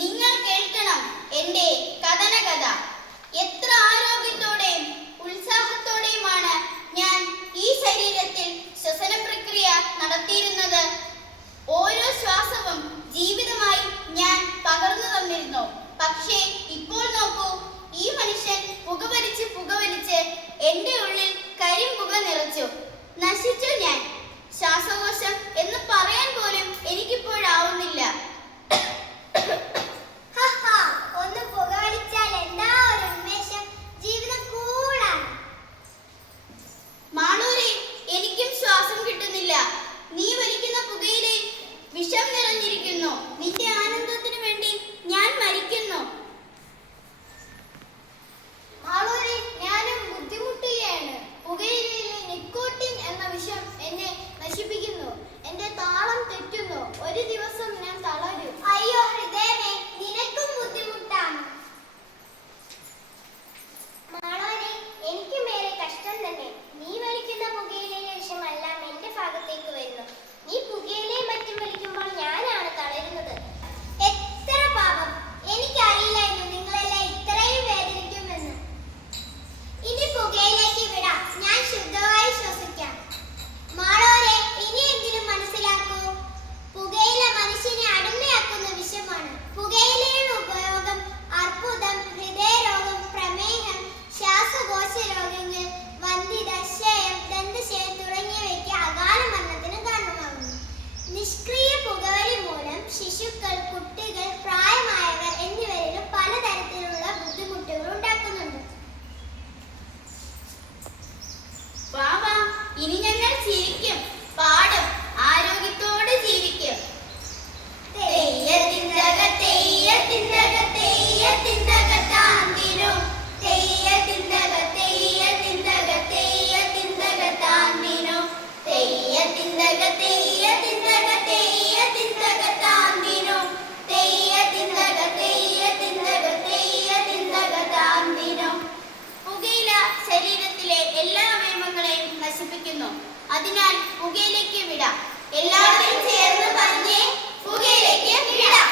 നിങ്ങൾ കേൾക്കണം എൻ്റെ കഥനകഥ. എത്ര ആരോഗ്യത്തോടെയും ഉത്സാഹത്തോടെയുമാണ് ഞാൻ ഈ ശരീരത്തിൽ ശ്വസന പ്രക്രിയ നടത്തിയിരുന്നത്. ഓരോ ശ്വാസവും ജീവിതമായി ഞാൻ പകർന്നു തന്നിരുന്നു. പക്ഷേ ഇപ്പോൾ നോക്കൂ, ഈ മനുഷ്യൻ പുകവലിച്ച് എൻ്റെ ഉള്ളിൽ കരിമ്പുക നിറച്ചു. നശിച്ചു ഞാൻ. ശ്വാസകോശം എന്ന് പറയാൻ പോലും എനിക്കിപ്പോഴാവുന്നില്ല. ഒന്ന് പുകവലിച്ചാൽ എന്താ ഒരു ഉന്മേഷം! ജീവിതം കൂളാണ്. മാളൂരെ, എനിക്കും ശ്വാസം കിട്ടുന്നില്ല. നീ വലിക്കുന്ന പുകയിലെ വിഷം നിറഞ്ഞിരിക്കുന്നു. നിന്റെ ആനന്ദത്തിന് വേണ്ടി ഞാൻ മരിക്കുന്നു. മാളൂരെ, ഞാനും ബുദ്ധിമുട്ടുകയാണ്. പുകയിലയിലെ നിക്കോട്ടിൻ എന്ന വിഷം എന്നെ നശിപ്പിക്കുന്നു. എന്റെ താളം തെറ്റുന്നു. ഒരു ദിവസം ഞാൻ തളരും. അയ്യോ ഹൃദയമേ, നിനക്കും ബുദ്ധിമുട്ടാണ്. മാളൂരെ, എനിക്കും ഏറെ കഷ്ടം തന്നെ. നീ വലിക്കുന്ന പുകയിലയിലെ വിഷമെല്ലാം എന്റെ ഭാഗത്തേക്ക് വരുന്നു. നീ പുകയിലയും മറ്റും വലിക്കുമ്പോൾ ഞാനാണ് തളരുന്നത്. എത്ര പാപം! എനിക്കറിയില്ലായിരുന്നു നിങ്ങളെല്ലാം ഇത്രയും വേദനിക്കുമെന്ന്. ഇനി പുകയിലേക്ക് വിടാം. ഞാൻ ശുദ്ധമായി ശ്വസിക്കാം. മാളൂരെ, ഇനിയെങ്കിലും മനസ്സിലാക്കൂ, പുകയില മനുഷ്യനെ അടിമയാക്കുന്ന വിഷമാണ്. പുകയിലയുടെ ഉപയോഗം അർബുദം, ഹൃദയരോഗം, പ്രമേഹം, ശ്വാസകോശ രോഗങ്ങൾ, വന്ധ്യത, ക്ഷയം, ദന്തക്ഷയം തുടങ്ങിയവയ്ക്ക് അകാല മരണത്തിന് കാരണമാകുന്നു. നിഷ്ക്രിയ പുകവലി മൂലം ശിശുക്കൾ, കുട്ടികൾ, പ്രായമായവർ എന്നിവരിലും പലതരത്തിലുള്ള ബുദ്ധിമുട്ടുകൾ ഉണ്ടാക്കുന്നുണ്ട്. വാവാ, ഇനി ഞങ്ങൾ ചിരിക്കും, പാടും, ആരോഗ്യത്തോടെ ജീവിക്കും. പുകയില ശരീരത്തിലെ എല്ലാ അവയവങ്ങളെയും നശിപ്പിക്കുന്നു. അതിനാൽ പുകയിലേക്ക് വിടാം. എല്ലാവരും ചേർന്ന് പറഞ്ഞേ, പുകയിലേക്ക് വിടാം.